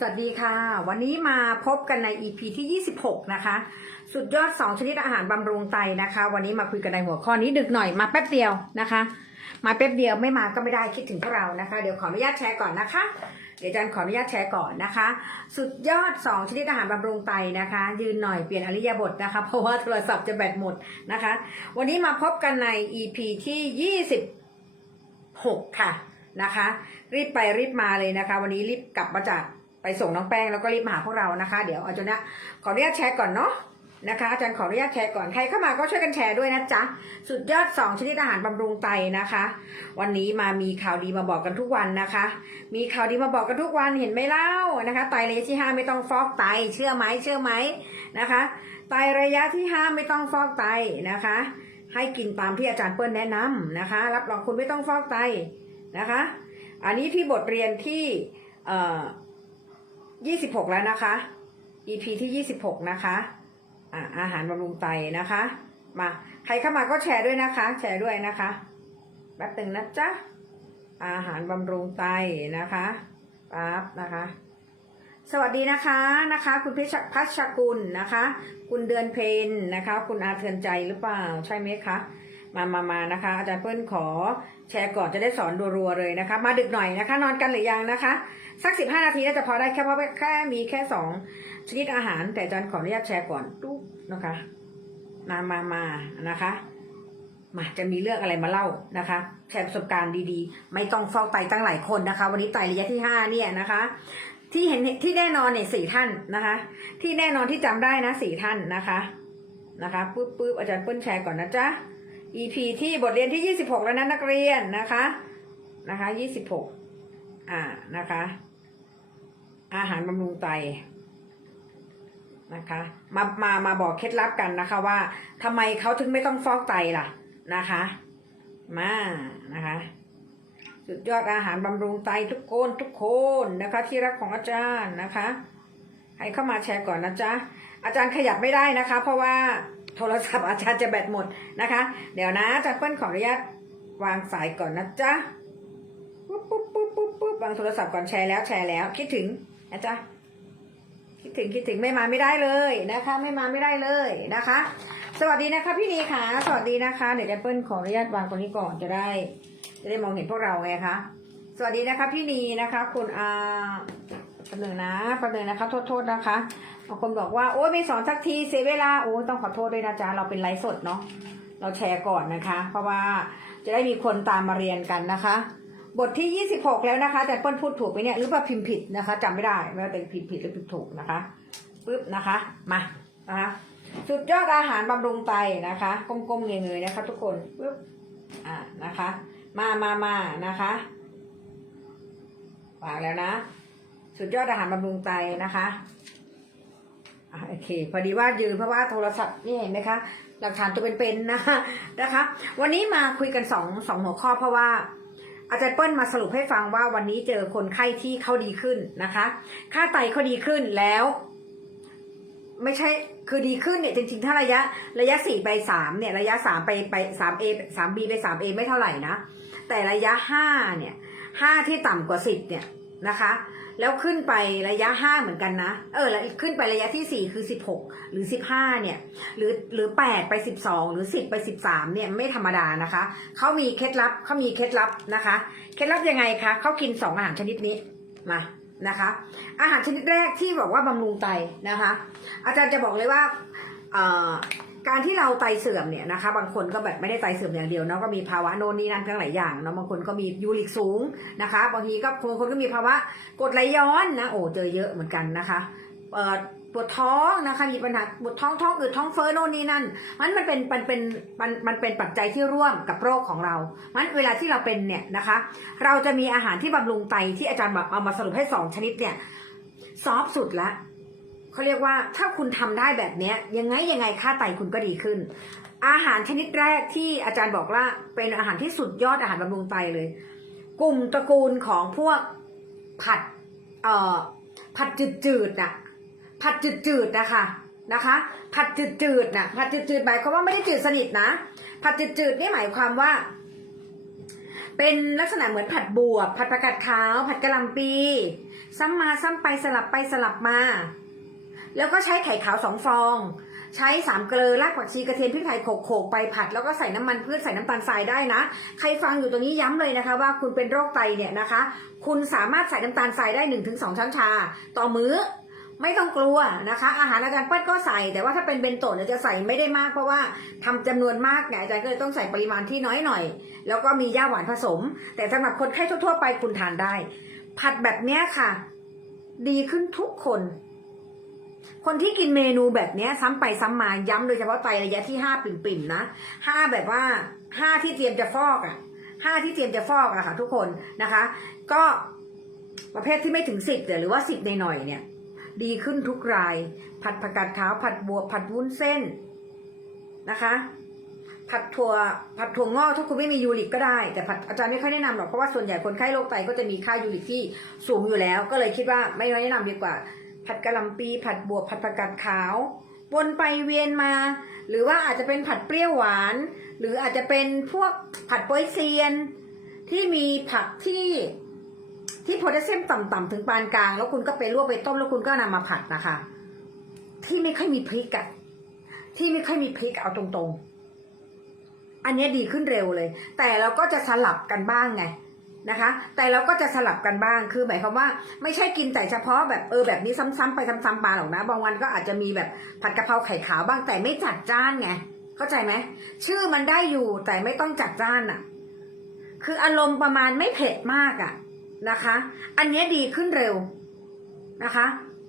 สวัสดีค่ะ วันนี้มาพบกันใน EP ที่ 26 นะคะ สุดยอด 2 ชนิดอาหารบำรุงไตนะคะ วันนี้มาคุยกันในหัวข้อนี้ดึกหน่อยมาแป๊บเดียวนะคะ มาแป๊บเดียวไม่มาก็ไม่ได้คิดถึงพวกเรานะคะ เดี๋ยวขออนุญาตแชร์ก่อนนะคะ เดี๋ยวอาจารย์ขออนุญาตแชร์ก่อนนะคะ สุดยอด 2 ชนิดอาหารบำรุงไตนะคะ ยืนหน่อยเปลี่ยนอริยบทนะคะ เพราะว่าโทรศัพท์จะแบตหมดนะคะ วันนี้มาพบกันใน EP ที่ 26 ค่ะนะคะ รีบไปรีบมาเลยนะคะ วันนี้รีบกลับมาจาก ไปส่งน้องแป้งแล้วก็รีบมาหาพวกเรานะคะ เดี๋ยวอาจารย์นะขออนุญาตแชร์ก่อนเนาะนะคะอาจารย์ขออนุญาตแชร์ก่อนใครเข้ามาก็ช่วยกันแชร์ด้วยนะจ๊ะสุดยอด 2 ชนิดอาหารบำรุงไตนะคะ วันนี้มามีข่าวดีมาบอกกันทุกวันนะคะ มีข่าวดีมาบอกกันทุกวันเห็นไหมเล่านะคะ ไตระยะที่ 5 ไม่ต้องฟอกไตเชื่อไหมเชื่อไหมนะคะ ไตระยะที่ 5 ไม่ต้องฟอกไตนะคะ ให้กินตามที่อาจารย์เปิ้ลแนะนำนะคะ รับรองคุณไม่ต้องฟอกไตนะคะ อันนี้ที่บทเรียนที่เอ่อ 26แล้วนะคะ EP ที่26นะคะอ่าอาหารบำรุงไตนะคะ มาใครเข้ามาก็แชร์ด้วยนะคะ แชร์ด้วยนะคะแป๊บหนึ่งนะจ๊ะอาหารบำรุงไตนะคะปั๊บนะคะ สวัสดีนะคะนะคะ คุณพิชพัชกุลนะคะ คุณเดือนเพนนะคะ คุณอาเทือนใจหรือเปล่าใช่ไหมคะ มามามานะคะ อาจารย์เปิ้ลขอแชร์ก่อนจะได้สอนรัวๆเลยนะคะ มาดึกหน่อยนะคะ นอนกันหรือยังนะคะ สักสิบห้านาทีน่าจะพอได้แค่เพราะว่าแค่มีแค่สองชนิดอาหาร แต่อาจารย์ขออนุญาตแชร์ก่อนตุ๊บนะคะ มามามานะคะ มาจะมีเรื่องอะไรมาเล่านะคะ แชร์ประสบการณ์ดีๆ ไม่ต้องเฝ้าไตตั้งหลายคนนะคะ วันนี้ไตระยะที่ห้าเนี่ยนะคะที่เห็นที่แน่นอนเนี่ยสี่ท่านนะคะ ที่แน่นอนที่จำได้นะสี่ท่านนะคะนะคะปุ๊บปุ๊บอาจารย์เปิ้ลแชร์ก่อนนะจ๊ะ EP ที่บทเรียนที่ 26 แล้วนะนักเรียนนะคะนะคะ26อ่านะคะ อาหารบำรุงไตนะคะ มามามาบอกเคล็ดลับกันนะคะว่าทำไมเขาถึงไม่ต้องฟอกไตล่ะนะคะ มานะคะสุดยอดอาหารบำรุงไตทุกคนทุกคนนะคะ ที่รักของอาจารย์นะคะ ให้เข้ามาแชร์ก่อนนะจ๊ะอาจารย์ขยับไม่ได้นะคะ เพราะว่า โทรศัพท์อาจารย์จะแบตหมดนะคะ เดี๋ยวนะอาจารย์เปิ้ลขออนุญาตวางสายก่อนนะจ๊ะปุ๊บปุ๊บปุ๊บปุ๊บปุ๊บวางโทรศัพท์ก่อนแชร์แล้วแชร์แล้ว คิดถึงนะจ๊ะคิดถึงคิดถึงไม่มาไม่ได้เลยนะคะ ไม่มาไม่ได้เลยนะคะ สวัสดีนะคะ พี่นีค่ะ สวัสดีนะคะเดี๋ยวอาจารย์เปิลขออนุญาตวางตรงนี้ก่อนจะได้ จะได้มองเห็นพวกเราไงคะสวัสดีนะคะ พี่นีนะคะ คุณอา แป๊บหนึงนะแป๊บหนึงนะคะโทษโทษนะคะบางคนบอกว่าโอ้ยไม่สอนสักทีเสียเวลาโอ้ยต้องขอโทษด้วยนะจ๊ะเราเป็นไลฟ์สดเนาะเราแชร์ก่อนนะคะ เพราะว่าจะได้มีคนตามมาเรียนกันนะคะ บทที่ 26 แล้วนะคะแต่เปิ้ลพูดถูกไหมเนี่ยหรือว่าพิมพ์ผิดนะคะจำไม่ได้ไม่ว่าเป็นพิมพ์ผิดหรือพิมพ์ถูกนะคะปึ๊บนะคะมานะคะสุดยอดอาหารบำรุงไตนะคะก้มๆเงยๆนะคะ ทุกคนปึ๊บอ่านะคะ มามามานะคะวางแล้วนะ สุดยอดอาหารบำรุงไตนะคะโอเค พอดีว่ายืนเพราะว่าโทรศัพท์นี่เห็นไหมคะหลักฐานตัวเป็นๆนะคะนะคะ วันนี้มาคุยกันสองสองหัวข้อเพราะว่าอาจารย์เปิ้ลมาสรุปให้ฟังว่าวันนี้เจอคนไข้ที่เขาดีขึ้นนะคะ ค่าไตเขาดีขึ้นแล้ว ไม่ใช่คือดีขึ้นเนี่ยจริงๆ ถ้าระยะระยะสี่ไปสามเนี่ยระยะสามไปไปสามเอสามบีไปสามเอไม่เท่าไหร่นะ แต่ระยะห้าเนี่ยห้าที่ต่ำกว่าสิบเนี่ย นะคะ แล้วขึ้นไประยะห้าเหมือนกันนะ เออ แล้วขึ้นไประยะที่สี่คือสิบหกหรือสิบห้าเนี่ย หรือหรือแปดไปสิบสองหรือสิบไปสิบสามเนี่ยไม่ธรรมดานะคะ เขามีเคล็ดลับเขามีเคล็ดลับนะคะ เคล็ดลับยังไงคะเขากินสองอาหารชนิดนี้ มานะคะ อาหารชนิดแรกที่บอกว่าบำรุงไตนะคะ อาจารย์จะบอกเลยว่าเอ่อ การที่เราไตเสื่อมเนี่ยนะคะ บางคนก็แบบไม่ได้ไตเสื่อมอย่างเดียวเนาะก็มีภาวะโน่นนี่นั่นทั้งหลายอย่างเนาะบางคนก็มียูริกสูงนะคะ บางทีก็บางคนก็มีภาวะกรดไหลย้อนนะโอ้เจอเยอะเหมือนกันนะคะเอ่อปวดท้องนะคะมีปัญหาปวดท้องท้องอืดท้องเฟ้อโน่นนี่นั่นมันมันเป็นมันเป็นมันมันเป็นปัจจัยที่ร่วมกับโรคของเรา มันเวลาที่เราเป็นเนี่ยนะคะ เราจะมีอาหารที่บำรุงไตที่อาจารย์แบบเอามาสรุปให้สองชนิดเนี่ยซอฟสุดละ เขาเรียกว่าถ้าคุณทำได้แบบเนี้ยยังไงยังไงค่าไตคุณก็ดีขึ้น อาหารชนิดแรกที่อาจารย์บอกว่าเป็นอาหารที่สุดยอดอาหารบำรุงไตเลย กลุ่มตระกูลของพวกผัดเอ่อผัดจืดๆน่ะผัดจืดๆนะคะนะคะ ผัดจืดๆน่ะผัดจืดๆหมายความว่าไม่ได้จืดสนิทนะ ผัดจืดๆนี่หมายความว่า เป็นลักษณะเหมือนผัดบวบผัดผักกาดขาว ผัดกะหล่ำปีซ้ำมาซ้ำไปสลับไปสลับมา แล้วก็ใช้ไข่ขาวสองฟอง ใช้สามเกลือรากผักชีกระเทียมพริกไทยโขกๆไปผัด แล้วก็ใส่น้ำมันพืชใส่น้ำตาลทรายได้นะ ใครฟังอยู่ตรงนี้ย้ำเลยนะคะ ว่าคุณเป็นโรคไตเนี่ยนะคะ คุณสามารถใส่น้ำตาลทรายได้หนึ่งถึงสองช้อนชา ต่อมื้อไม่ต้องกลัวนะคะ อาหารอาจารย์เปิ้ลก็ใส่ แต่ว่าถ้าเป็นเบนโตะเนี่ยจะใส่ไม่ได้มากเพราะว่าทำจำนวนมากเนี่ยอาจารย์ก็เลยต้องใส่ปริมาณที่น้อยหน่อย แล้วก็มีย่าหวานผสม แต่สำหรับคนไข้ทั่วๆไปคุณทานได้ ผัดแบบเนี้ยค่ะ ดีขึ้นทุกคน คนที่กินเมนูแบบนี้ซ้ำไปซ้ำมาย้ำโดยเฉพาะไตระยะที่ห้าปิ่มๆนะห้าแบบว่าห้าที่เตรียมจะฟอกอะห้าที่เตรียมจะฟอกอะค่ะ ทุกคนนะคะ ก็ประเภทที่ไม่ถึงสิบหรือว่าสิบในหน่อยเนี่ย ดีขึ้นทุกราย ผัดผักกาดขาวผัดบวบผัดวุ้นเส้นนะคะ ผัดถั่วผัดถั่วงอกถ้าคุณไม่มียูริกก็ได้ แต่ผัดอาจารย์ไม่ค่อยแนะนำหรอกเพราะว่าส่วนใหญ่คนไข้โรคไตก็จะมีค่ายูริกที่สูงอยู่แล้ว ก็เลยคิดว่าไม่แนะนำดีกว่า ผัดกะหล่ำปี ผัดบวบผัดผักกาดขาววนไปเวียนมา หรือว่าอาจจะเป็นผัดเปรี้ยวหวาน หรืออาจจะเป็นพวกผัดโป๊ยเซียน ที่มีผักที่ที่โพแทสเซียมต่ำๆถึงปานกลาง แล้วคุณก็ไปลวกไปต้มแล้วคุณก็นำมาผัดนะคะ ที่ไม่ค่อยมีพริกอะที่ไม่ค่อยมีพริกเอาตรงๆ อันนี้ดีขึ้นเร็วเลย แต่เราก็จะสลับกันบ้างไง นะคะ แต่เราก็จะสลับกันบ้าง คือหมายความว่าไม่ใช่กินแต่เฉพาะแบบเออแบบนี้ซ้ำๆไปซ้ำๆมาหรอกนะ บางวันก็อาจจะมีแบบผัดกะเพราไข่ขาวบ้างแต่ไม่จัดจ้านไง เข้าใจไหม ชื่อมันได้อยู่แต่ไม่ต้องจัดจ้านอะคืออารมณ์ประมาณไม่เผ็ดมากอะนะคะ อันนี้ดีขึ้นเร็วนะคะ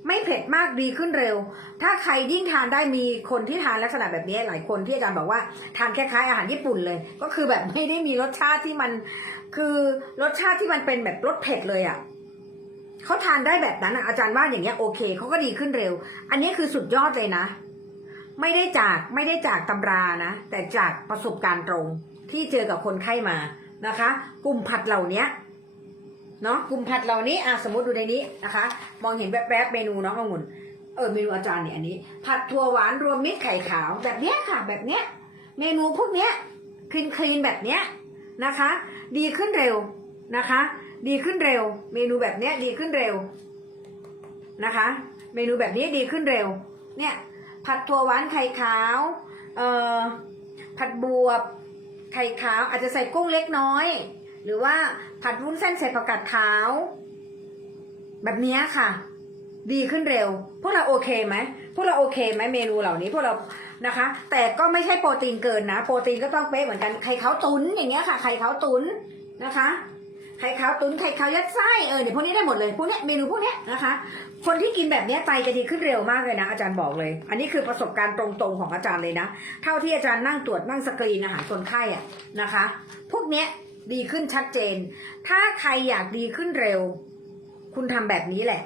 ไม่เผ็ดมากดีขึ้นเร็ว ถ้าใครยิ่งทานได้มีคนที่ทานลักษณะแบบนี้หลายคนที่อาจารย์บอกว่าทานคล้ายๆอาหารญี่ปุ่นเลย ก็คือแบบไม่ได้มีรสชาติที่มัน คือรสชาติที่มันเป็นแบบรสเผ็ดเลยอะ่ะเขาทานได้แบบนั้นอาจารย์ว่าอย่างเงี้ยโอเคเขาก็ดีขึ้นเร็ว อันนี้คือสุดยอดเลยนะ ไม่ได้จากไม่ได้จากตำรานะ แต่จากประสบการณ์ตรงที่เจอกับคนไข้มานะคะ กลุ่มผัดเหล่านี้ เนาะกลุ่มผัดเหล่านี้อะสมมติดูในนี้นะคะ มองเห็นแวบๆเมนูน้ององุ่นเออเมนูอาจารย์เนี่ยอันนี้ ผัดถั่วหวานรวมมิตรไข่ขาวแบบเนี้ยค่ะ แบบเนี้ย เมนูพวกเนี้ยคลีนคลีนแบบเนี้ยนะคะ ดีขึ้นเร็วนะคะ ดีขึ้นเร็ว เมนูแบบเนี้ยดีขึ้นเร็วนะคะ เมนูแบบนี้ดีขึ้นเร็ว เนี่ย ผัดถั่วหวานไข่ขาวเอ่อผัดบวบไข่ขาวอาจจะใส่กุ้งเล็กน้อย หรือว่าผัดวุ้นเส้นใส่ผักกาดขาว แบบนี้ค่ะ ดีขึ้นเร็ว พวกเราโอเคไหมพวกเราโอเคไหมเมนูเหล่านี้พวกเรานะคะ แต่ก็ไม่ใช่โปรตีนเกินนะ โปรตีนก็ต้องเป๊ะเหมือนกันไข่ขาวตุนอย่างเงี้ยค่ะไข่ขาวตุนนะคะไข่ขาวตุนไข่ขาวยัดไส้เออเนี่ยพวกนี้ได้หมดเลยพวกเนี้ยเมนูพวกเนี้ยนะคะ คนที่กินแบบเนี้ยไตจะดีขึ้นเร็วมากเลยนะอาจารย์บอกเลย อันนี้คือประสบการณ์ตรงๆของอาจารย์เลยนะ เท่าที่อาจารย์นั่งตรวจนั่งสกรีนอาหารคนไข้อะนะคะ พวกเนี้ย ดีขึ้นชัดเจน ถ้าใครอยากดีขึ้นเร็ว คุณทำแบบนี้แหละ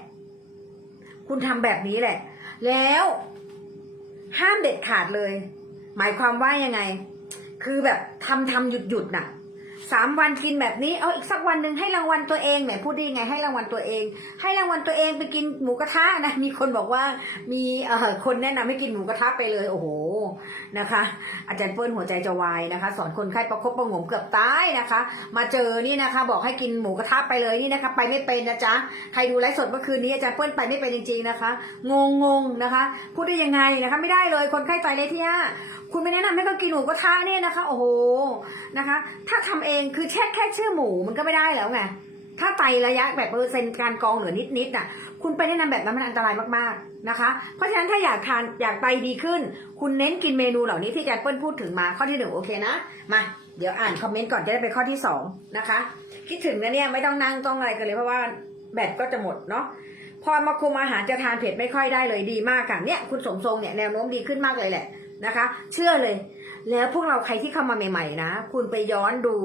คุณทำแบบนี้แหละ แล้วห้ามเด็ดขาดเลย หมายความว่ายังไง คือแบบทำทำหยุดหยุดน่ะ สามวันกินแบบนี้เอาอีกสักวันหนึ่งให้รางวัลตัวเองแหมพูดได้ยังไงให้รางวัลตัวเอง ให้รางวัลตัวเองไปกินหมูกระทะนะมีคนบอกว่ามีเอ่อคนแนะนำให้กินหมูกระทะไปเลยโอ้โหนะคะ อาจารย์เปิ้ลหัวใจจะวายนะคะ สอนคนไข้ประคบประงมเกือบตายนะคะ มาเจอนี่นะคะ บอกให้กินหมูกระทะไปเลยนี่นะคะ ไปไม่เป็นนะจ๊ะใครดูไลฟ์สดเมื่อคืนนี้อาจารย์เปิ้ลไปไม่เป็นจริง ๆนะคะ งงงๆนะคะ พูดได้ยังไงนะคะ ไม่ได้เลยคนไข้ไตเลยที่ห้า คุณไม่แนะนำให้เขากินหมูกระทะเนี่ยนะคะ โอ้โหนะคะ ถ้าทำเองคือแค่แค่ชื่อหมูมันก็ไม่ได้แล้วไงถ้าไตระยะแบบเปอร์เซ็นต์การกองเหลือนิดๆน่ะ คุณไปแนะนำแบบนั้นมันอันตรายมากๆนะคะ เพราะฉะนั้นถ้าอยากทานอยากไตดีขึ้น คุณเน้นกินเมนูเหล่านี้ที่อาจารย์เปิ้ลพูดถึงมาข้อที่หนึ่งโอเคนะมาเดี๋ยวอ่านคอมเมนต์ก่อนจะได้ไปข้อที่สองนะคะ คิดถึงนะเนี่ยไม่ต้องนั่งต้องอะไรกันเลยเพราะว่าแบตก็จะหมดเนาะพอมาคุมอาหารจะทานเผ็ดไม่ค่อยได้เลยดีมากค่ะเนี่ยคุณสมทรงเนี่ยแนวโน้มดีขึ้นมากเลยแหละ นะคะ เชื่อเลย แล้วพวกเราใครที่เข้ามาใหม่ ๆ นะ คุณไปย้อนดู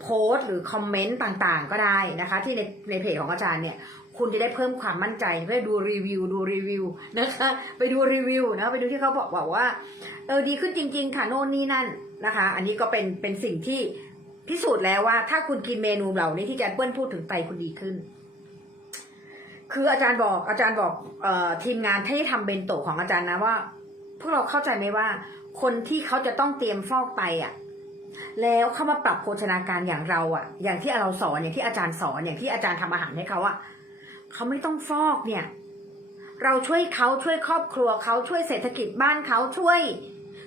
โพสต์หรือคอมเมนต์ต่างๆ ก็ได้นะคะ ที่ในในเพจของอาจารย์เนี่ย คุณจะได้เพิ่มความมั่นใจไปดูรีวิวดูรีวิวนะคะ ไปดูรีวิวนะไปดูที่เขาบอกบอกว่าเออดีขึ้นจริง ๆ ค่ะโน่นนี่นั่นนะคะ อันนี้ก็เป็นเป็นสิ่งที่พิสูจน์แล้วว่า ถ้าคุณกินเมนูเหล่านี้ที่อาจารย์เปิ้ลพูดถึงไตคุณดีขึ้น คืออาจารย์บอกอาจารย์บอกออทีมงานที่ทำเบนโตของอาจารย์นะว่า พวกเราเข้าใจไหมว่า คนที่เขาจะต้องเตรียมฟอกไตอะ แล้วเข้ามาปรับโภชนาการอย่างเราอะอย่างที่เราสอนอย่างที่อาจารย์สอนอย่างที่อาจารย์ทำอาหารให้เขาอะเขาไม่ต้องฟอกเนี่ย เราช่วยเขาช่วยครอบครัวเขาช่วยเศรษฐกิจบ้านเขาช่วย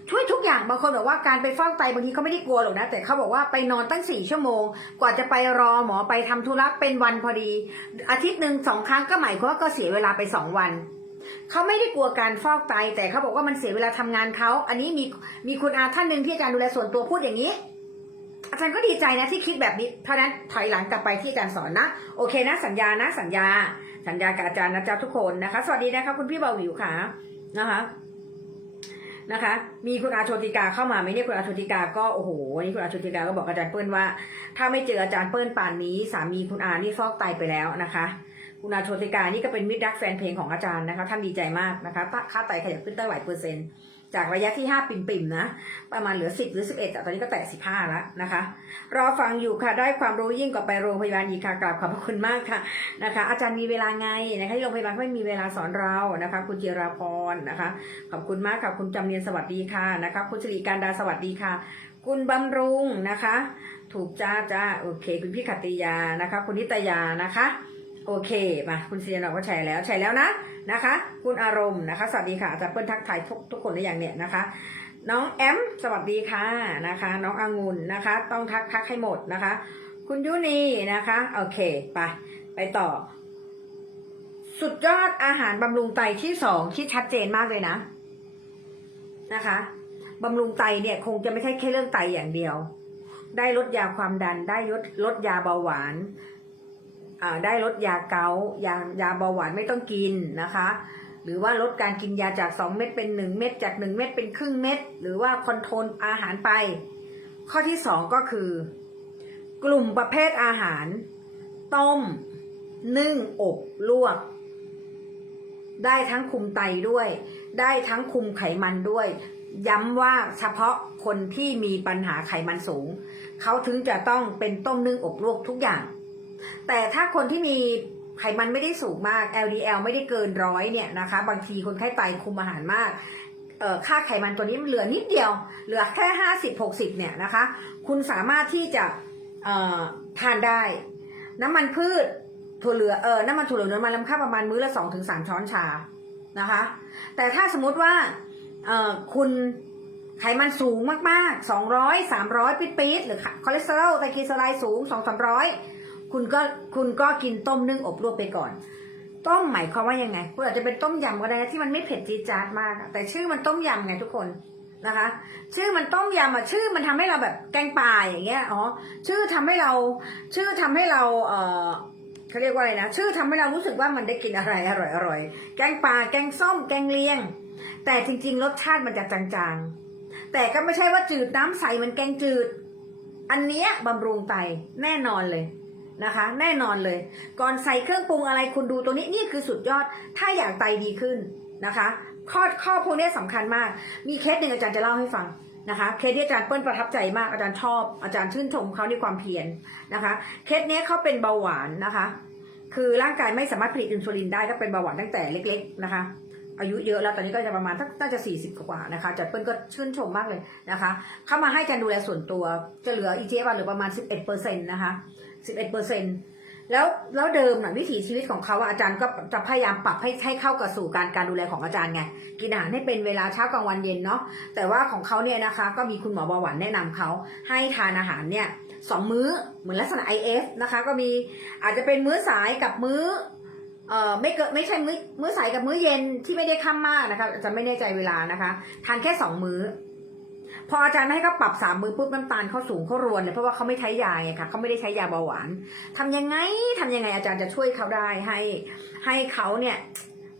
ช่วยทุกอย่างบางคนบอกว่าการไปฟอกไตบางทีเขาไม่ได้กลัวหรอกนะ แต่เขาบอกว่าไปนอนตั้งสี่ชั่วโมง กว่าจะไปรอหมอไปทำธุระเป็นวันพอดี อาทิตย์หนึ่งสองครั้งก็หมายความว่าก็เสียเวลาไปสองวัน เขาไม่ได้กลัวการฟอกไต แต่เขาบอกว่ามันเสียเวลาทำงานเขา อันนี้มีมีคุณอาท่านหนึ่งที่อาจารย์ดูแลส่วนตัวพูดอย่างนี้ อาจารย์ก็ดีใจนะที่คิดแบบนี้ เพราะนั้นถอยหลังกลับไปที่อาจารย์สอนนะ โอเคนะ สัญญานะ สัญญา สัญญากับอาจารย์นะจ๊ะทุกคนนะคะ สวัสดีนะคะคุณพี่เบาหวิวค่ะนะคะนะคะ มีคุณอาโชติกาเข้ามาไหมเนี่ยคุณอาโชติกาก็โอ้โหวันนี้คุณอาโชติกาก็บอกอาจารย์เปิ้ลว่า ถ้าไม่เจออาจารย์เปิ้ลป่านนี้ สามีคุณอานี่ฟอกไตไปแล้วนะคะ คุณอาโชติกานี่ก็เป็นมิตรรักแฟนเพลงของอาจารย์นะคะ ท่านดีใจมากนะคะค่าไตขยับขึ้นตั้หลายเปอร์เซ็นต์จากระยะที่ 5 ปิ่มๆนะ ประมาณเหลือ 10 หรือ 11แต่ตอนนี้ก็แตะ15 แล้วนะคะ รอฟังอยู่ค่ะ ได้ความรู้ยิ่งกว่าไปโรงพยาบาลอีกค่ะกราบขอบพระคุณมากค่ะนะคะ อาจารย์มีเวลาไงนะคะที่โรงพยาบาลไม่มีเวลาสอนเรานะคะ คุณจิราพรนะคะ ขอบคุณมากค่ะ คุณจำเนียนสวัสดีค่ะนะคะ คุณสิริการดาสวัสดีค่ะ คุณบำรุงนะคะ ถูกจ้าจ้าโอเค คุณพี่ขัตติยานะคะ คุณนิตยานะคะ โอเคมาคุณเซียนบอกว่าแชร์แล้วแชร์แล้วนะนะคะ คุณอารมณ์นะคะสวัสดีค่ะอาจารย์เปิ้ลทักทายทุกทุกคนหรือยังเนี่ยนะคะ น้องแอมสวัสดีค่ะนะคะ น้ององุ่นนะคะ ต้องทักทักให้หมดนะคะ คุณยุนีนะคะโอเคไปไปต่อ สุดยอดอาหารบำรุงไตที่สองที่ชัดเจนมากเลยนะนะคะบำรุงไตเนี่ยคงจะไม่ใช่แค่เรื่องไตอย่างเดียว ได้ลดยาความดันได้ลดลดยาเบาหวาน ได้ลดยาเกายายาเบาหวานไม่ต้องกินนะคะ หรือว่าลดการกินยาจาก 2 เม็ดเป็น 1 เม็ดจาก 1 เม็ดเป็นครึ่งเม็ดหรือว่าคอนโทรลอาหารไป ข้อที่ 2 ก็คือ กลุ่มประเภทอาหาร ต้ม นึ่งอบลวก ได้ทั้งคุมไตด้วย ได้ทั้งคุมไขมันด้วยย้ำว่าเฉพาะคนที่มีปัญหาไขมันสูง เขาถึงจะต้องเป็นต้มนึ่งอบลวกทุกอย่าง แต่ถ้าคนที่มีไขมันไม่ได้สูงมาก LDL ไม่ได้เกินร้อยเนี่ยนะคะ บางทีคนไข้ไตคุมอาหารมากค่าไขมันตัวนี้มันเหลือนิดเดียว เหลือแค่ห้าสิบหกสิบเนี่ยนะคะ คุณสามารถที่จะทานได้ น้ำมันพืชถั่วเหลืองเออน้ำมันถั่วเหลืองน้ำมันลำข้าประมาณมื้อละสองถึงสามช้อนชานะคะ แต่ถ้าสมมติว่าคุณไขมันสูงมากๆ200 300ปิดๆหรือคอเลสเตอรอลไตรกลีเซอไรด์สูง2 300 คุณก็คุณก็กินต้มนึ่งอบลวกไปก่อน ต้มหมายความว่ายังไงคุณอาจจะเป็นต้มยำก็ได้นะที่มันไม่เผ็ดจี๊ดจ๊าดมากแต่ชื่อมันต้มยำไงทุกคนนะคะ ชื่อมันต้มยำอะชื่อมันทำให้เราแบบแกงป่าอย่างเงี้ยอ๋อชื่อทำให้เรา ชื่อทำให้เราเออเขาเรียกว่าอะไรนะชื่อทำให้เรารู้สึกว่ามันได้กินอะไรอร่อยอร่อยแกงป่าแกงส้ม แกงเลียง แต่จริง ๆ รสชาติมันจะจางๆ แต่ก็ไม่ใช่ว่าจืดน้ำใสเหมือนแกงจืด อันเนี้ยบำรุงไตแน่นอนเลย นะคะ แน่นอนเลย ก่อนใส่เครื่องปรุงอะไรคุณดูตรงนี้นี่คือสุดยอด ถ้าอยากไตดีขึ้นนะคะข้อข้อพวกนี้สำคัญมาก มีเคสหนึ่งอาจารย์จะเล่าให้ฟังนะคะเคสที่อาจารย์เปิ้ลประทับใจมากอาจารย์ชอบอาจารย์ชื่นชมเขาในความเพียรนะคะ เคสนี้เขาเป็นเบาหวานนะคะ คือร่างกายไม่สามารถผลิตอินซูลินได้ก็เป็นเบาหวานตั้งแต่เล็ก ๆนะคะ อายุเยอะแล้วตอนนี้ก็จะประมาณน่าจะ 40 กว่านะคะอาจัดเปิ้ลก็ชื่นชมมากเลยนะคะ เข้ามาให้การดูแลส่วนตัวจะเหลือ EGF เหลือประมาณ 11%นะคะ 11%แล้วแล้วเดิมน่ะวิถีชีวิตของเขาอาจารย์ก็จะพยายามปรับให้ให้เข้ากับสู่การการดูแลของอาจารย์ไงกินอาหารให้เป็นเวลาเช้ากลางวันเย็นเนาะแต่ว่าของเขาเนี่ยนะคะ ก็มีคุณหมอเบาหวานแนะนำเขาให้ทานอาหารเนี่ยสองมื้อเหมือนลักษณะ IF นะคะ ก็มีอาจจะเป็นมื้อสายกับมื้อเอ่อไม่เกิดไม่ใช่มื้อมื้อสายกับมื้อเย็นที่ไม่ได้ค่ำมมากนะคะอาจารย์ไม่แน่ใจเวลานะคะ ทานแค่สองมื้อ พออาจารย์ให้เขาปรับสามมือปุ๊บน้ำตาลเขาสูงเขารวนเลยเพราะว่าเขาไม่ใช้ยาไงค่ะเขาไม่ได้ใช้ยาเบาหวานทำยังไงทำยังไงอาจารย์จะช่วยเขาได้ให้ให้เขาเนี่ย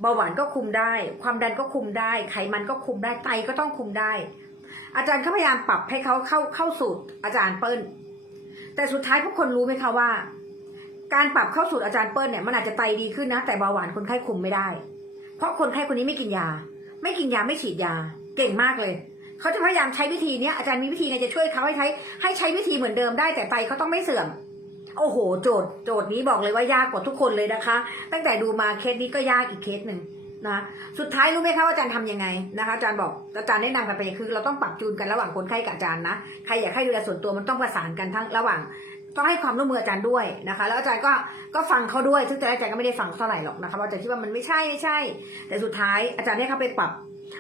เบาหวานก็คุมได้ ความดันก็คุมได้ ไขมันก็คุมได้ไตก็ต้องคุมได้ อาจารย์เขาพยายามปรับให้เขาเข้าเข้าสูตรอาจารย์เปิ้ล แต่สุดท้ายพวกคนรู้ไหมคะว่า การปรับเข้าสูตรอาจารย์เปิ้ลเนี่ยมันอาจจะไตดีขึ้นนะ แต่เบาหวานคนไข้คุมไม่ได้ เพราะคนไข้คนนี้ไม่กินยา ไม่กินยาไม่ฉีดยา เก่งมากเลย เขาจะพยายามใช้วิธีเนี้ยอาจารย์มีวิธีไงจะช่วยเขาให้ใช้ ให้ใช้วิธีเหมือนเดิมได้แต่ไตเขาต้องไม่เสื่อมโอ้โห โจทย์โจทย์นี้บอกเลยว่ายากกว่าทุกคนเลยนะคะ ตั้งแต่ดูมาเคสนี้ก็ยากอีกเคสหนึ่งนะสุดท้ายรู้ไหมคะว่าอาจารย์ทำยังไงนะคะอาจารย์บอกอาจารย์แนะนำกันไปคือ เราต้องปรับจูนกันระหว่างคนไข้กับอาจารย์นะใครอยากให้ดูแลส่วนตัวมันต้องประสานกันทั้งระหว่างต้องให้ความร่วมมืออาจารย์ด้วยนะคะ แล้วอาจารย์ก็ก็ฟังเขาด้วยซึ่งแต่อาจารย์ก็ไม่ได้ฟังเท่าไหร่หรอกนะคะเพราะอาจารย์คิดว่ามันไม่ใช่ไม่ใช่ แต่สุดท้ายอาจารย์ให้เขาไปปรับ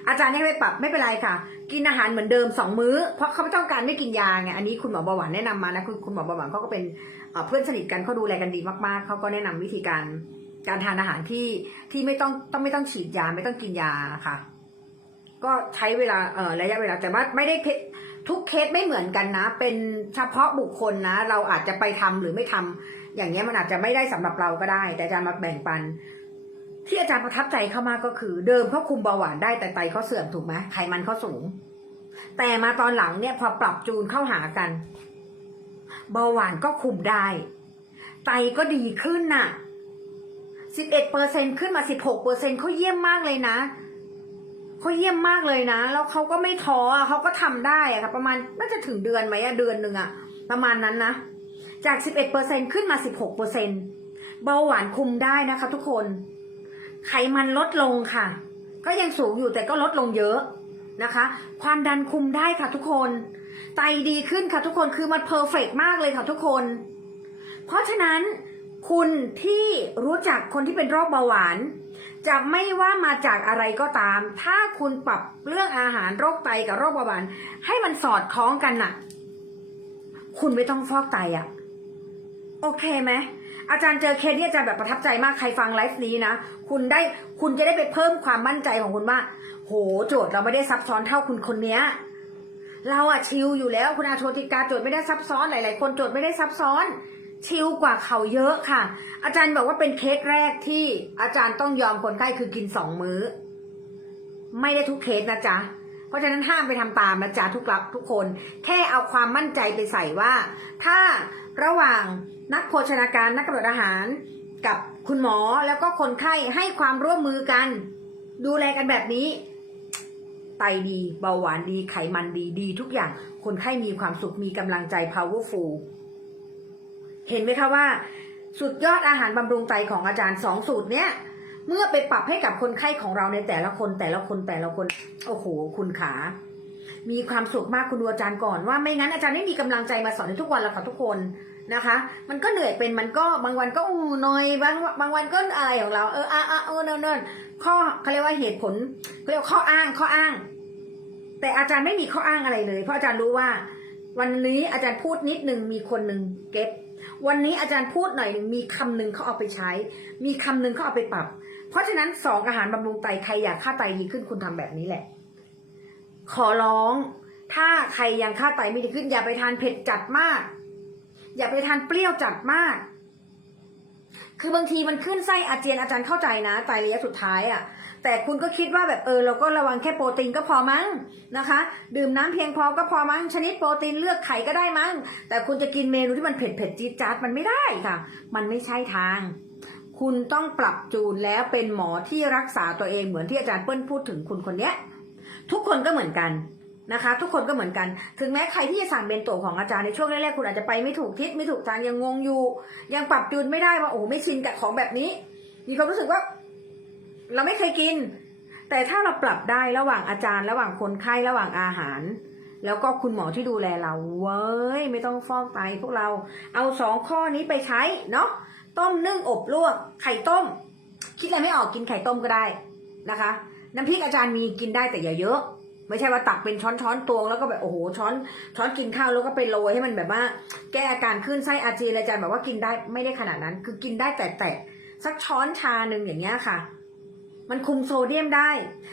อาจารย์ให้เขาไปปรับไม่เป็นไรค่ะ กินอาหารเหมือนเดิมสองมื้อ เพราะเขาไม่ต้องการไม่กินยาไงอันนี้คุณหมอเบาหวานแนะนำมานะคือคุณหมอเบาหวานเขาก็เป็นเพื่อนสนิทกันเขาดูแลกันดีมากๆเขาก็แนะนำวิธีการการทานอาหารที่ที่ไม่ต้องต้องไม่ต้องฉีดยาไม่ต้องกินยาค่ะ ก็ใช้เวลาเอ่อระยะเวลาแต่ว่าไม่ได้ทุกเคสไม่เหมือนกันนะ เป็นเฉพาะบุคคลนะ เราอาจจะไปทำหรือไม่ทำอย่างเงี้ยมันอาจจะไม่ได้สำหรับเราก็ได้ แต่อาจารย์มาแบ่งปัน ที่อาจารย์ประทับใจเข้ามากก็คือ เดิมเขาคุมเบาหวานได้แต่ไตเขาเสื่อมถูกไหมไขมันเขาสูง แต่มาตอนหลังเนี่ยพอปรับจูนเข้าหากัน เบาหวานก็คุมได้ ไตก็ดีขึ้นน่ะสิบเอ็ดเปอร์เซ็นขึ้นมาสิบหกเปอร์เซ็นเขาเยี่ยมมากเลยนะเขาเยี่ยมมากเลยนะ แล้วเขาก็ไม่ท้ออะเขาก็ทำได้อะค่ะประมาณน่าจะถึงเดือนไหมอะเดือนหนึ่งอะประมาณนั้นนะ จากสิบเอ็ดเปอร์เซ็นขึ้นมาสิบหกเปอร์เซ็นเบาหวานคุมได้นะคะทุกคน ไขมันลดลงค่ะ ก็ยังสูงอยู่แต่ก็ลดลงเยอะนะคะ ความดันคุมได้ค่ะทุกคน ไตดีขึ้นค่ะทุกคนคือมันเพอร์เฟกมากเลยค่ะทุกคน เพราะฉะนั้นคุณที่รู้จักคนที่เป็นโรคเบาหวาน จะไม่ว่ามาจากอะไรก็ตาม ถ้าคุณปรับเรื่องอาหารโรคไตกับโรคเบาหวาน ให้มันสอดคล้องกันน่ะ คุณไม่ต้องฟอกไตอะโอเคไหม อาจารย์เจอเคสที่อาจารย์แบบประทับใจมากใครฟังไลฟ์นี้นะคุณได้คุณจะได้ไปเพิ่มความมั่นใจของคุณว่า โหโจทย์เราไม่ได้ซับซ้อนเท่าคุณคนเนี้ยเราอะชิลอยู่แล้วคุณอาโชติกาโจทย์ไม่ได้ซับซ้อนหลาย ๆ คนโจทย์ไม่ได้ซับซ้อน ชิลกว่าเขาเยอะค่ะ อาจารย์บอกว่าเป็นเคสแรกที่อาจารย์ต้องยอมคนไข้คือกินสองมื้อ ไม่ได้ทุกเคสนะจ๊ะเพราะฉะนั้นห้ามไปทำตามนะจ๊ะทุกรับทุกคน แค่เอาความมั่นใจไปใส่ว่า ถ้า ระหว่างนักโภชนาการนักกำหนดอาหารกับคุณหมอแล้วก็คนไข้ให้ความร่วมมือกัน ดูแลกันแบบนี้ ไตดีเบาหวานดีไขมันดีดีทุกอย่างคนไข้มีความสุขมีกำลังใจ powerful เห็นไหมคะว่า สุดยอดอาหารบำรุงไตของอาจารย์สองสูตรเนี้ยเมื่อไปปรับให้กับคนไข้ของเราในแต่ละคนแต่ละคนแต่ละคน โอ้โห คุณขา มีความสุขมากคุณดูอาจารย์ก่อนว่าไม่งั้นอาจารย์ไม่มีกำลังใจมาสอนในทุกวันแล้วค่ะทุกคนนะคะ มันก็เหนื่อยเป็นมันก็บางวันก็อู้น่อยบางบางวันก็อะไรของเราเอออะอะเออเนินเนินข้อเขาเรียกว่าเหตุผลเขาเรียกข้ออ้างข้ออ้าง แต่อาจารย์ไม่มีข้ออ้างอะไรเลย เพราะอาจารย์รู้ว่า วันนี้อาจารย์พูดนิดนึงมีคนหนึ่งเก็บวันนี้อาจารย์พูดหน่อยหนึ่งมีคำหนึ่งเขาเอาไปใช้ มีคำหนึ่งเขาเอาไปปรับ เพราะฉะนั้นสองอาหารบำรุงไตใครอยากค่าไตดีขึ้นคุณทำแบบนี้แหละ ขอร้อง ถ้าใครยังค่าไตไม่ดีขึ้น อย่าไปทานเผ็ดจัดมาก อย่าไปทานเปรี้ยวจัดมาก คือบางทีมันขึ้นไส้อาเจียนอาจารย์เข้าใจนะไตระยะสุดท้ายอะ่ะ แต่คุณก็คิดว่าแบบเออเราก็ระวังแค่โปรตีนก็พอมั้งนะคะ ดื่มน้ำเพียงพอก็พอมั้งชนิดโปรตีนเลือกไข่ก็ได้มั้ง แต่คุณจะกินเมนูที่มันเผ็ดเผ็ดจี๊ดจ๊าดมันไม่ได้ค่ะ มันไม่ใช่ทางคุณต้องปรับจูนแล้วเป็นหมอที่รักษาตัวเองเหมือนที่อาจารย์เปิ้ลพูดถึงคุณคนเนี้ย ทุกคนก็เหมือนกันนะคะ ทุกคนก็เหมือนกัน ถึงแม้ใครที่จะสั่งเบนโตของอาจารย์ในช่วงแรกๆคุณอาจจะไปไม่ถูกทิศไม่ถูกทางยังงงอยู่ ยังปรับจูนไม่ได้ว่าโอ้ไม่ชินกับของแบบนี้ มีความรู้สึกว่า เราไม่เคยกิน แต่ถ้าเราปรับได้ระหว่างอาจารย์ ระหว่างคนไข้ระหว่างอาหาร แล้วก็คุณหมอที่ดูแลเราเว้ยไม่ต้องฟอกไตพวกเรา เอาสองข้อนี้ไปใช้เนาะต้มนึ่งอบลวกไข่ต้ม คิดอะไรไม่ออกกินไข่ต้มก็ได้นะคะ น้ำพริกอาจารย์มีกินได้แต่อย่าเยอะ ไม่ใช่ว่าตักเป็นช้อนช้อนตวงแล้วก็แบบโอ้โหช้อนช้อนกินข้าวแล้วก็ไปโรยให้มันแบบว่า แก้อาการขึ้นไส้อาเจียนอาจารย์บอกว่ากินได้ไม่ได้ขนาดนั้น คือกินได้แต่แต่สักช้อนชาหนึ่งอย่างเงี้ยค่ะ มันคุมโซเดียมได้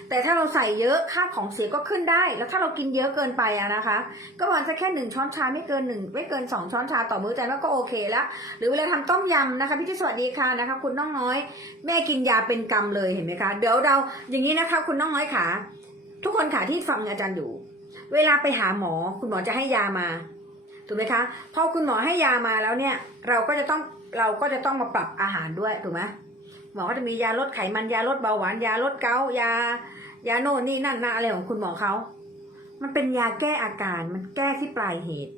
แต่ถ้าเราใส่เยอะค่าของเสียก็ขึ้นได้ แล้วถ้าเรากินเยอะเกินไปอะนะคะ ก็ประมาณสักแค่หนึ่งช้อนชาไม่เกินหนึ่งไม่เกินสองช้อนชาต่อมื้ออาจารย์ว่าก็โอเคแล้ว หรือเวลาทำต้มยำนะคะพี่ที่สวัสดีค่ะนะคะ คุณน้องน้อย แม่กินยาเป็นกรรมเลยเห็นไหมคะเดี๋ยวเราอย่างนี้นะคะ คุณน้องน้อยขาทุกคนขาที่ฟังอาจารย์อยู่ เวลาไปหาหมอคุณหมอจะให้ยามาถูกไหมคะพอคุณหมอให้ยามาแล้วเนี่ย เราก็จะต้องเราก็จะต้องมาปรับอาหารด้วยถูกไหม หมอก็จะมียาลดไขมันยาลดเบาหวานยาลดเกาต์ยายาโน่นนี่นั่นนะอะไรของคุณหมอเขา มันเป็นยาแก้อาการมันแก้ที่ปลายเหตุ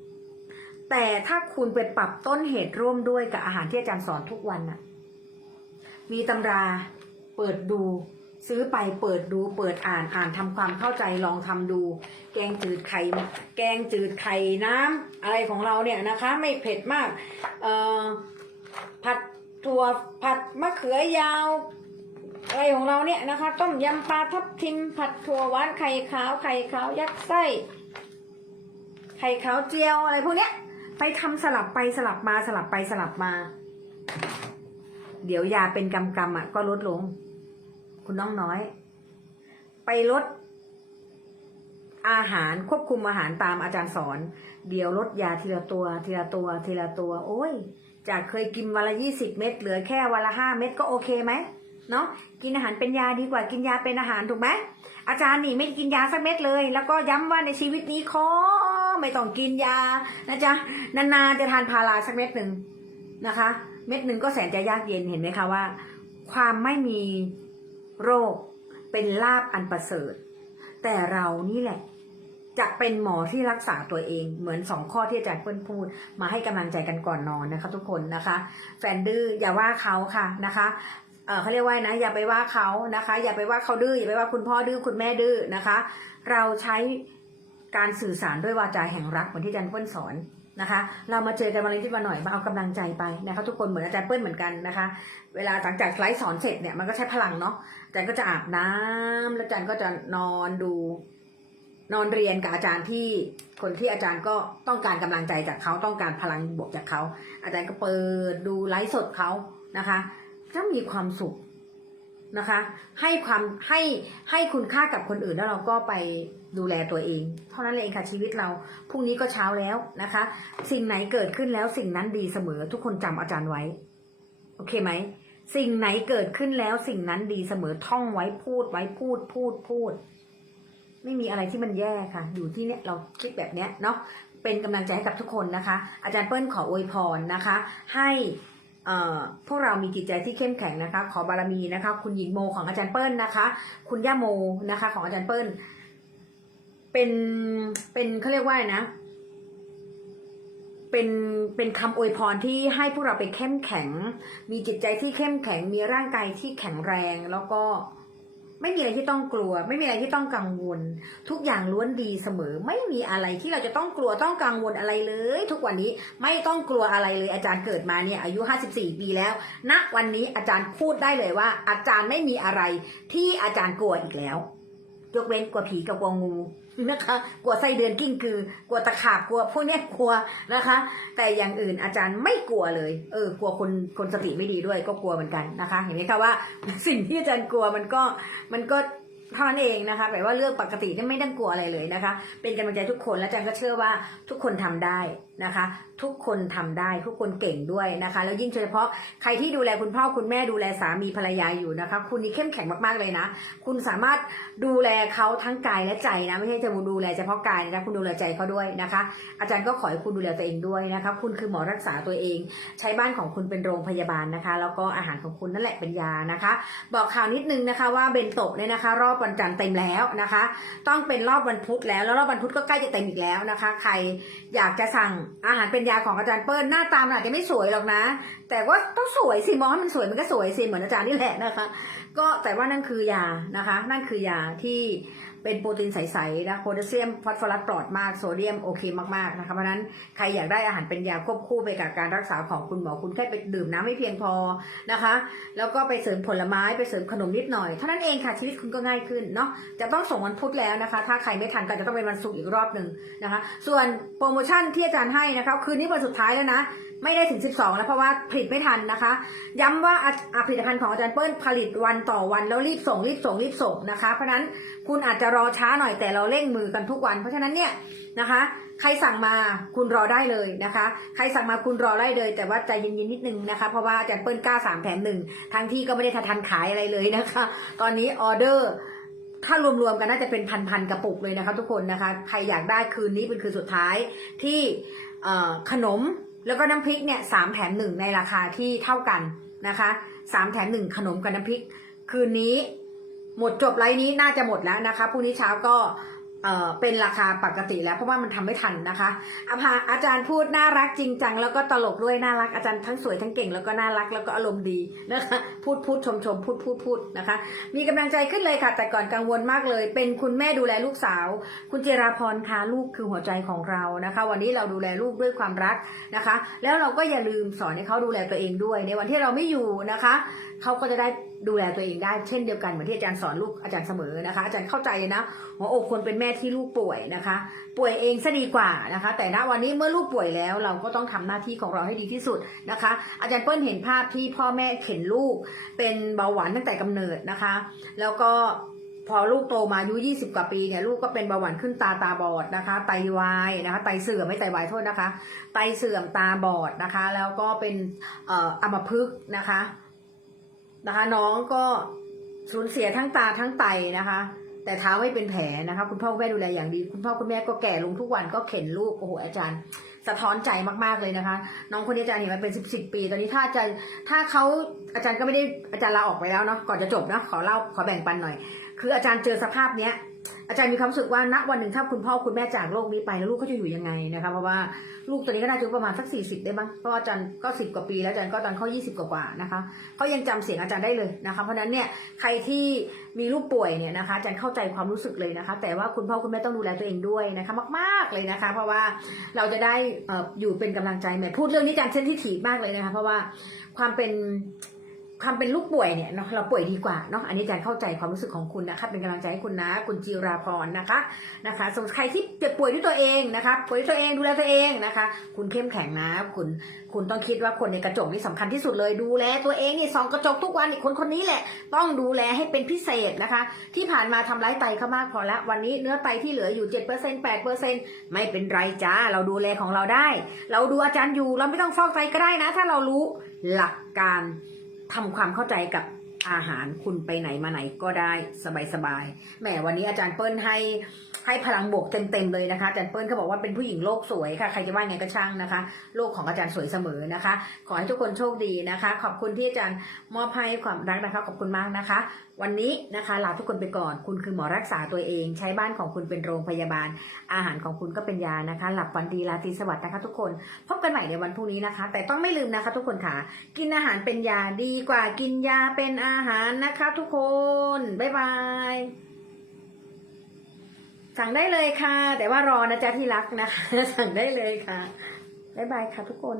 แต่ถ้าคุณไปปรับต้นเหตุร่วมด้วยกับอาหารที่อาจารย์สอนทุกวันน่ะ มีตำราเปิดดู ซื้อไปเปิดดูเปิดอ่านอ่านทำความเข้าใจลองทำดู แกงจืดไข่แกงจืดไข่น้ำอะไรของเราเนี่ยนะคะ ไม่เผ็ดมากเอ่อผัด ถั่วผัดมะเขือยาว อะไรของเราเนี่ยนะคะ ต้มยำปลาทับทิมผัดถั่วหวานไข่ขาวไข่ขาวยัดไส้ไข่ขาวเจียวอะไรพวกเนี้ย ไปทำสลับไปสลับมาสลับไปสลับมา เดี๋ยวยาเป็นกำกำอะ ก็ลดลง คุณน้องน้อย ไปลดอาหารควบคุมอาหารตามอาจารย์สอน เดี๋ยวลดยาทีละตัว ทีละตัว ทีละตัว โอ้ย จากเคยกินวันละยี่สิบเม็ดเหลือแค่วันละห้าเม็ดก็โอเคไหมเนาะกินอาหารเป็นยาดีกว่ากินยาเป็นอาหารถูกไหมอาจารย์นี่ไม่กินยาสักเม็ดเลย แล้วก็ย้ำว่าในชีวิตนี้ขอไม่ต้องกินยานะจ๊ะนานๆจะทานพาราสักเม็ดหนึ่งนะคะ เม็ดหนึ่งก็แสนจะยากเย็นเห็นไหมคะว่า ความไม่มีโรคเป็นลาบอันประเสริฐ แต่เรานี่แหละ จะเป็นหมอที่รักษาตัวเองเหมือนสองข้อที่อาจารย์เปิ้ลพูด มาให้กำลังใจกันก่อนนอนนะคะ ทุกคนนะคะ แฟนดื้ออย่าว่าเขาค่ะนะคะเเขาเรียกว่านะอย่าไปว่าเขานะคะ อย่าไปว่าเขาดื้ออย่าไปว่าคุณพ่อดื้อคุณแม่ดื้อนะคะ เราใช้การสื่อสารด้วยวาจาแห่งรักเหมือนที่อาจารย์เปิ้ลสอนนะคะ เรามาเจอกันวันนี้ที่มาหน่อยมาเอากำลังใจไปนะคะทุกคนเหมือนอาจารย์เปิ้ลเหมือนกันนะคะ เวลาหลังจากไลฟ์สอนเสร็จเนี่ยมันก็ใช้พลังเนาะอาจารย์ก็จะอาบน้ำแล้วอาจารย์ก็จะนอนดู นอนเรียนกับอาจารย์ที่คนที่อาจารย์ก็ต้องการกำลังใจจากเขาต้องการพลังบวกจากเขาอาจารย์ก็เปิดดูไลฟ์สดเขานะคะจะมีความสุขนะคะ ให้ความให้ให้คุณค่ากับคนอื่นแล้วเราก็ไปดูแลตัวเอง เท่านั้นเองค่ะชีวิตเราพรุ่งนี้ก็เช้าแล้วนะคะ สิ่งไหนเกิดขึ้นแล้วสิ่งนั้นดีเสมอ ทุกคนจำอาจารย์ไว้ โอเคไหมสิ่งไหนเกิดขึ้นแล้วสิ่งนั้นดีเสมอท่องไว้พูดไว้พูดพูดพูด ไม่มีอะไรที่มันแย่ค่ะ อยู่ที่เนี้ยเราคิดแบบเนี้ยเนาะเป็นกำลังใจให้กับทุกคนนะคะ อาจารย์เปิ้ลขออวยพรนะคะ ให้เอ่อพวกเรามีจิตใจที่เข้มแข็งนะคะ ขอบารมีนะคะ คุณหญิงโมของอาจารย์เปิ้ลนะคะ คุณย่าโมนะคะ ของอาจารย์เปิ้ล เป็นเป็นเขาเรียกว่าไรนะ เป็นเป็นคำอวยพรที่ให้พวกเราไปเข้มแข็ง มีจิตใจที่เข้มแข็ง มีร่างกายที่แข็งแรงแล้วก็ ไม่มีอะไรที่ต้องกลัว ไม่มีอะไรที่ต้องกังวล ทุกอย่างล้วนดีเสมอ ไม่มีอะไรที่เราจะต้องกลัวต้องกังวลอะไรเลย ทุกวันนี้ไม่ต้องกลัวอะไรเลย อาจารย์เกิดมาเนี่ยอายุ 54 ปีแล้วณวันนี้อาจารย์พูดได้เลยว่า อาจารย์ไม่มีอะไรที่อาจารย์กลัวอีกแล้ว ยกเว้นกลัวผีกับกลัวงูนะคะ กลัวไส้เดือนกิ้งคือกลัวตะขาบกลัวพวกนี้กลัวนะคะ แต่อย่างอื่นอาจารย์ไม่กลัวเลย เออ กลัวคนคนสติไม่ดีด้วยก็กลัวเหมือนกันนะคะ เห็นไหมคะว่า สิ่งที่อาจารย์กลัวมันก็มันก็ เท่านั้นเองนะคะแปลว่าเรื่องปกติที่ไม่ต้องกลัวอะไรเลยนะคะ เป็นกำลังใจทุกคนและอาจารย์ก็เชื่อว่าทุกคนทำได้นะคะ ทุกคนทำได้ทุกคนเก่งด้วยนะคะ แล้วยิ่งเฉพาะใครที่ดูแลคุณพ่อคุณแม่ดูแลสามีภรรยาอยู่นะคะ คุณนี่เข้มแข็งมากๆเลยนะ คุณสามารถดูแลเขาทั้งกายและใจนะ ไม่ใช่จะดูแลเฉพาะกายนะคุณดูแลใจเขาด้วยนะคะ อาจารย์ก็ขอให้คุณดูแลตัวเองด้วยนะคะคุณคือหมอรักษาตัวเอง ใช้บ้านของคุณเป็นโรงพยาบาลนะคะ แล้วก็อาหารของคุณนั่นแหละเป็นยานะคะ บอกข่าวนิดนึงนะคะว่าเบนโตะเนี่ยนะคะ รอบวันจันทร์เต็มแล้วนะคะ ต้องเป็นรอบวันพุธแล้วแล้วรอบวันพุธก็ใกล้จะเต็มอีกแล้วนะคะ ใครอยากจะสั่งอาหารเป็นยาของอาจารย์เปิ้ลหน้าตามนอาจจะไม่สวยหรอกนะ แต่ว่าต้องสวยสิมองให้มันสวยมันก็สวยสิเหมือนอาจารย์นี่แหละนะคะ ก็แต่ว่านั่นคือยานะคะ นั่นคือยาที่ เป็นโปรตีนใสๆนะโพแทสเซียมฟอสฟอรัสปลอดมากโซเดียมโอเคมากๆนะคะเพราะนั้นใครอยากได้อาหารเป็นยาควบคู่ไปกับการรักษาของคุณหมอคุณแค่ไปดื่มน้ำไม่เพียงพอนะคะ แล้วก็ไปเสริมผลไม้ไปเสริมขนมนิดหน่อยเท่านั้นเองค่ะชีวิตคุณก็ง่ายขึ้นเนาะจะต้องส่งวันพุธแล้วนะคะ ถ้าใครไม่ทันก็จะต้องเป็นวันศุกร์อีกรอบหนึ่งนะคะ ส่วนโปรโมชั่นที่อาจารย์ให้นะคะคืนนี้วันสุดท้ายแล้วนะไม่ได้ถึง 12 แล้วเพราะว่าผลิตไม่ทันนะคะ ย้ำว่าอะอะผลิตภัณฑ์ของอาจารย์เปิ้ลผลิตวันต่อวันแล้วรีบส่งรีบส่งรีบส่งนะคะ เพราะนั้นคุณอาจจะรอช้าหน่อยแต่เราเร่งมือกันทุกวัน เพราะฉะนั้นเนี่ยนะคะ ใครสั่งมาคุณรอได้เลยนะคะ ใครสั่งมาคุณรอได้เลย แต่ว่าใจเย็นๆนิดนึงนะคะ เพราะว่าอาจารย์เปิ้ลกล้าสามแถมหนึ่งทั้งที่ก็ไม่ได้ทันขายอะไรเลยนะคะ ตอนนี้ออเดอร์ถ้ารวมๆกันน่าจะเป็นพันๆกระปุกเลยนะคะ ทุกคนนะคะ ใครอยากได้คืนนี้เป็นคืนสุดท้ายที่ขนมแล้วก็น้ำพริกเนี่ยสามแถมหนึ่งในราคาที่เท่ากันนะคะสามแถมหนึ่งขนมกับน้ำพริก คืนนี้ หมดจบไลน์นี้น่าจะหมดแล้วนะคะพรุ่งนี้เช้าก็เป็นราคาปกติแล้วเพราะว่ามันทำไม่ทันนะคะอาภาอาจารย์พูดน่ารักจริงจังแล้วก็ตลกด้วยน่ารักอาจารย์ทั้งสวยทั้งเก่งแล้วก็น่ารักแล้วก็อารมณ์ดีนะคะพูดพูดชมชมพูดพูดพูดนะคะ มีกำลังใจขึ้นเลยค่ะ แต่ก่อนกังวลมากเลย เป็นคุณแม่ดูแลลูกสาว คุณเจราพรคะลูกคือหัวใจของเรานะคะ วันนี้เราดูแลลูกด้วยความรักนะคะ แล้วเราก็อย่าลืมสอนให้เขาดูแลตัวเองด้วย ในวันที่เราไม่อยู่นะคะเขาก็จะได้ ดูแลตัวเองได้เช่นเดียวกันเหมือนที่อาจารย์สอนลูกอาจารย์เสมอนะคะ อาจารย์เข้าใจนะหัวอกคนเป็นแม่ที่ลูกป่วยนะคะ ป่วยเองซะดีกว่านะคะ แต่ณวันนี้เมื่อลูกป่วยแล้วเราก็ต้องทำหน้าที่ของเราให้ดีที่สุดนะคะ อาจารย์เปิ้ลเห็นภาพที่พ่อแม่เข็นลูก เป็นเบาหวานตั้งแต่กำเนิดนะคะ แล้วก็พอลูกโตมาอายุ20กว่าปีเนี่ยลูกก็เป็นเบาหวานขึ้นตาตาบอดนะคะ ไตวายนะคะ ไตเสื่อมไม่ไตวายโทษนะคะ ไตเสื่อมตาบอดนะคะ แล้วก็เป็นเอ่ออัมพฤกษ์นะคะ นะคะน้องก็สูญเสียทั้งตาทั้งไตนะคะ แต่เท้าไม่เป็นแผลนะคะ คุณพ่อคุณแม่ดูแลอย่างดี คุณพ่อคุณแม่ก็แก่ลงทุกวันก็เข็นลูกโอ้โหอาจารย์ สะท้อนใจมากๆเลยนะคะ น้องคนนี้อาจารย์เห็นมาเป็นสิบสิบปี ตอนนี้ถ้าอาจารย์ถ้าเขาอาจารย์ก็ไม่ได้อาจารย์ลาออกไปแล้วเนาะก่อนจะจบนะขอเล่าขอแบ่งปันหน่อย คืออาจารย์เจอสภาพเนี้ย อาจารย์มีความรู้สึกว่าณวันหนึ่งถ้าคุณพ่อคุณแม่จากโลกนี้ไปแล้วลูกเขาจะอยู่ยังไงนะคะเพราะว่าลูกตัวนี้ก็น่าจะประมาณสักสี่สิบได้บ้างเพราะว่าอาจารย์ก็สิบกว่าปีแล้วอาจารย์ก็ตอนเขายี่สิบกว่านะคะเขายังจำเสียงอาจารย์ได้เลยนะคะเพราะฉะนั้นเนี่ยใครที่มีลูกป่วยเนี่ยนะคะอาจารย์เข้าใจความรู้สึกเลยนะคะ แต่ว่าคุณพ่อคุณแม่ต้องดูแลตัวเองด้วยนะคะมากๆเลยนะคะ เพราะว่าเราจะได้อยู่เป็นกำลังใจแม่พูดเรื่องนี้อาจารย์เส้นที่ถีบมากเลยนะคะเพราะว่าความเป็น ความเป็นลูกป่วยเนี่ยเนาะเราป่วยดีกว่าเนาะอันนี้อาจารย์เข้าใจความรู้สึกของคุณนะคะเป็นกำลังใจให้คุณนะ คุณจิราพรนะคะนะคะสำหรับใครที่เจ็บป่วยด้วยตัวเองนะคะป่วยด้วยตัวเองดูแลตัวเองนะคะ คุณเข้มแข็งนะ คุณคุณต้องคิดว่าคนในกระจกนี่สำคัญที่สุดเลยดูแลตัวเองนี่ส่องกระจกทุกวันนี่คนคนนี้แหละ ต้องดูแลให้เป็นพิเศษนะคะ ที่ผ่านมาทำร้ายไตเขามากพอแล้ววันนี้เนื้อไตที่เหลืออยู่7% 8%ไม่เป็นไรจ้าเราดูแลของเราได้ เราดูอาจารย์อยู่เราไม่ต้องฟอกไตก็ได้นะ ถ้าเรารู้หลักการ ทำความเข้าใจกับอาหารคุณไปไหนมาไหนก็ได้สบายๆแหมวันนี้อาจารย์เปิ้ลให้ให้พลังบวกเต็มๆเลยนะคะอาจารย์เปิ้ลเขาบอกว่าเป็นผู้หญิงโลกสวยค่ะใครจะว่าไงก็ช่างนะคะ โลกของอาจารย์สวยเสมอนะคะ ขอให้ทุกคนโชคดีนะคะ ขอบคุณที่อาจารย์มอบให้ความรักนะคะขอบคุณมากนะคะ วันนี้นะคะลาทุกคนไปก่อน คุณคือหมอรักษาตัวเอง ใช้บ้านของคุณเป็นโรงพยาบาล อาหารของคุณก็เป็นยานะคะ หลับฝันดีราตรีสวัสดิ์นะคะ ทุกคนพบกันใหม่ในวันพรุ่งนี้นะคะ แต่ต้องไม่ลืมนะคะ ทุกคนค่ะ กินอาหารเป็นยาดีกว่ากินยาเป็นอาหารนะคะ ทุกคนบ๊ายบายสั่งได้เลยค่ะ แต่ว่ารอนะจ๊ะที่รักนะคะ สั่งได้เลยค่ะบ๊ายบายค่ะทุกคน